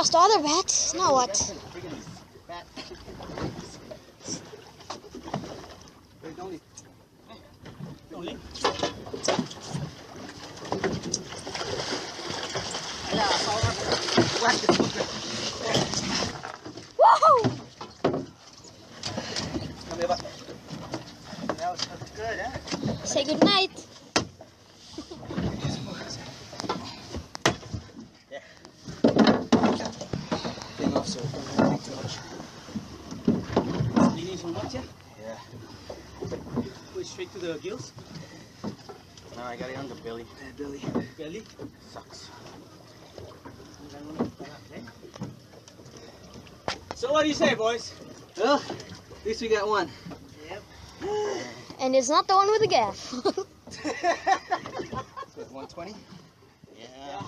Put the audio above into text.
lost the other bat. Now what? Woohoo! That was good, huh? Say good night. Thing off, so don't take too much. Bleeding so much, yeah? Yeah. Go straight to the gills? No, I got it on the belly. Belly. Belly? Sucks. So what do you say, boys? Well, at least we got one. Yep. And it's not the one with the gaff. 120? Yeah.